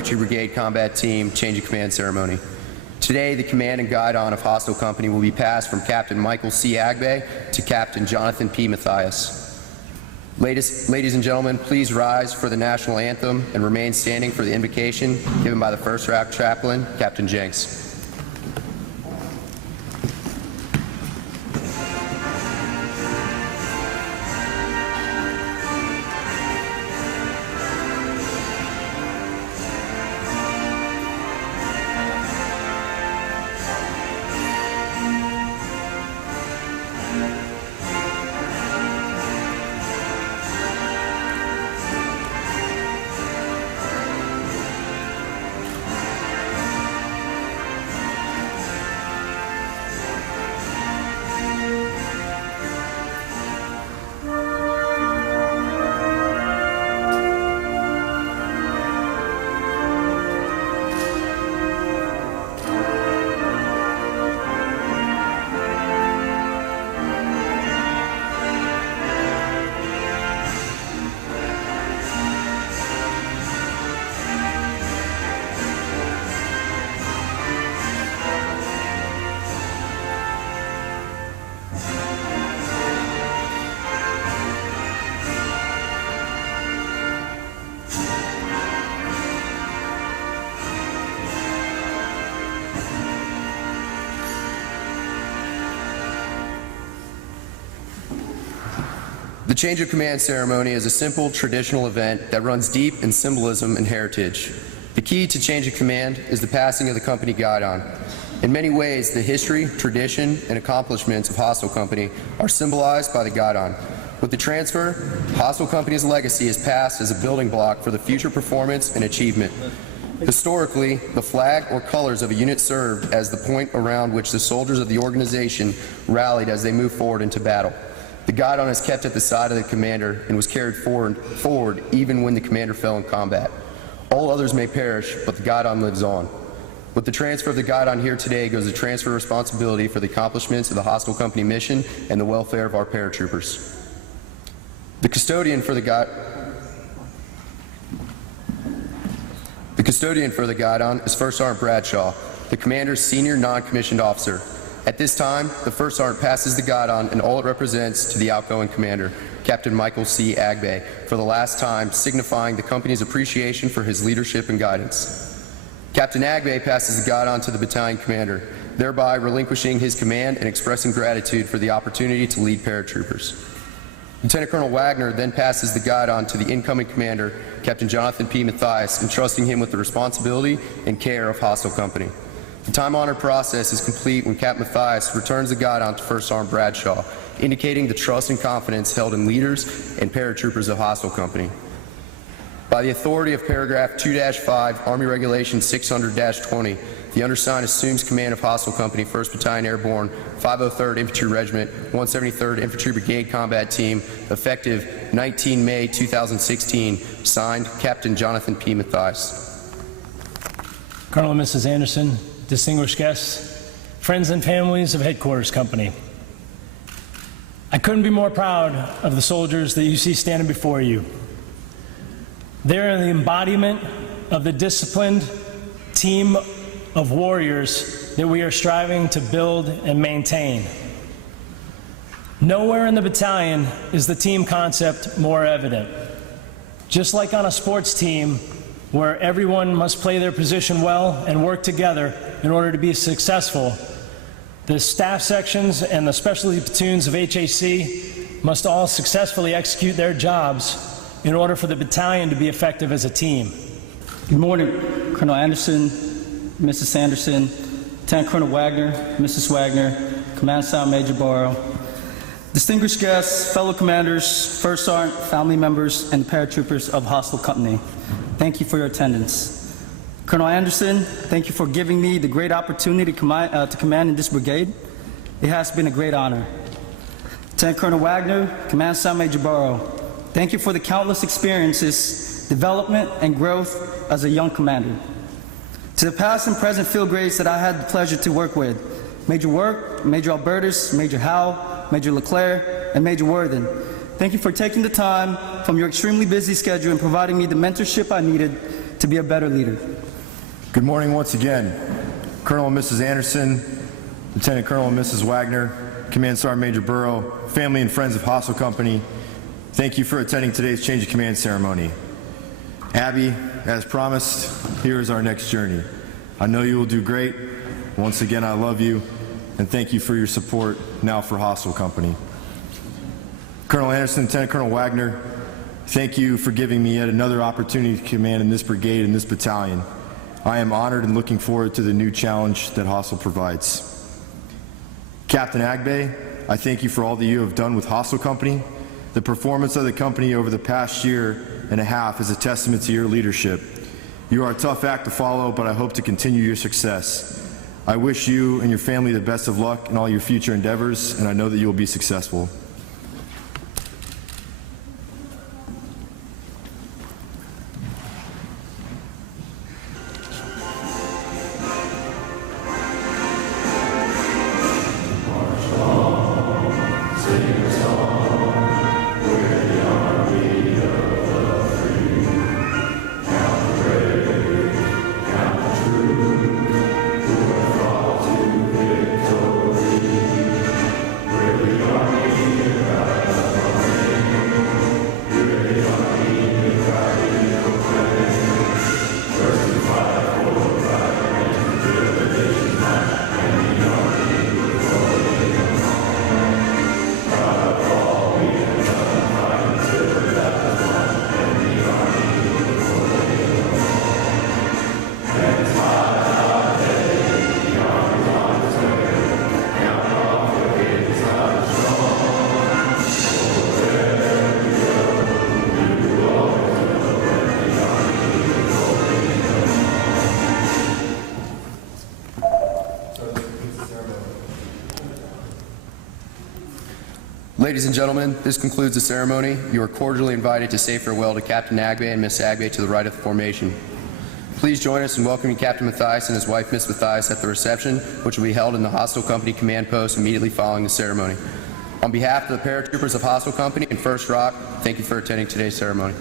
Infantry Brigade Combat Team Change of Command Ceremony. Today, the command and guidon of hostile company will be passed from Captain Michael C. Agbay to Captain Jonathon P. Mathias. Ladies and gentlemen, please rise for the national anthem and remain standing for the invocation given by the First Rank Chaplain, Captain Jenks. The Change of Command ceremony is a simple, traditional event that runs deep in symbolism and heritage. The key to change of command is the passing of the company guidon. In many ways, the history, tradition, and accomplishments of hostile company are symbolized by the guidon. With the transfer, hostile company's legacy is passed as a building block for the future performance and achievement. Historically, the flag or colors of a unit served as the point around which the soldiers of the organization rallied as they moved forward into battle. The guidon is kept at the side of the commander and was carried forward even when the commander fell in combat. All others may perish, but the guidon lives on. With the transfer of the guidon here today goes the transfer of responsibility for the accomplishments of the hostile company mission and the welfare of our paratroopers. The custodian for the guidon is First Sergeant Bradshaw, the commander's senior non-commissioned officer. At this time, the First Sergeant passes the guidon and all it represents to the outgoing commander, Captain Michael C. Agbay, for the last time, signifying the company's appreciation for his leadership and guidance. Captain Agbay passes the guidon to the battalion commander, thereby relinquishing his command and expressing gratitude for the opportunity to lead paratroopers. Lieutenant Colonel Wagner then passes the guidon to the incoming commander, Captain Jonathon P. Mathias, entrusting him with the responsibility and care of hostile company. The time-honored process is complete when Captain Mathias returns the guidon to First Sergeant Bradshaw, indicating the trust and confidence held in leaders and paratroopers of hostile company. By the authority of paragraph 2-5, Army Regulation 600-20, the undersigned assumes command of hostile company, 1st Battalion Airborne, 503rd Infantry Regiment, 173rd Infantry Brigade Combat Team, effective 19 May 2016, signed Captain Jonathon P. Mathias. Colonel and Mrs. Anderson, distinguished guests, friends and families of Headquarters Company. I couldn't be more proud of the soldiers that you see standing before you. They're the embodiment of the disciplined team of warriors that we are striving to build and maintain. Nowhere in the battalion is the team concept more evident. Just like on a sports team, where everyone must play their position well and work together in order to be successful, the staff sections and the specialty platoons of HAC must all successfully execute their jobs in order for the battalion to be effective as a team. Good morning, Colonel Anderson, Mrs. Anderson, Lieutenant Colonel Wagner, Mrs. Wagner, Command Sergeant Major Barrow, distinguished guests, fellow commanders, First Sergeant, family members, and paratroopers of hostile company. Thank you for your attendance. Colonel Anderson, thank you for giving me the great opportunity to command in this brigade. It has been a great honor. Lieutenant Colonel Wagner, Command Sergeant Major Barrow, thank you for the countless experiences, development, and growth as a young commander. To the past and present field grades that I had the pleasure to work with, Major Work, Major Albertus, Major Howell, Major Leclerc, and Major Worthen, thank you for taking the time from your extremely busy schedule and providing me the mentorship I needed to be a better leader. Good morning once again. Colonel and Mrs. Anderson, Lieutenant Colonel and Mrs. Wagner, Command Sergeant Major Burrow, family and friends of Hostile Company, thank you for attending today's change of command ceremony. Abby, as promised, here is our next journey. I know you will do great. Once again, I love you, and thank you for your support now for Hostile Company. Colonel Anderson, Lieutenant Colonel Wagner, thank you for giving me yet another opportunity to command in this brigade and this battalion. I am honored and looking forward to the new challenge that Hostile provides. Captain Agbay, I thank you for all that you have done with Hostile Company. The performance of the company over the past year and a half is a testament to your leadership. You are a tough act to follow, but I hope to continue your success. I wish you and your family the best of luck in all your future endeavors, and I know that you will be successful. Ladies and gentlemen, this concludes the ceremony. You are cordially invited to say farewell to Captain Agbay and Miss Agbay to the right of the formation. Please join us in welcoming Captain Mathias and his wife, Miss Mathias, at the reception, which will be held in the Hostile Company command post immediately following the ceremony. On behalf of the paratroopers of Hostile Company and First Rock, thank you for attending today's ceremony.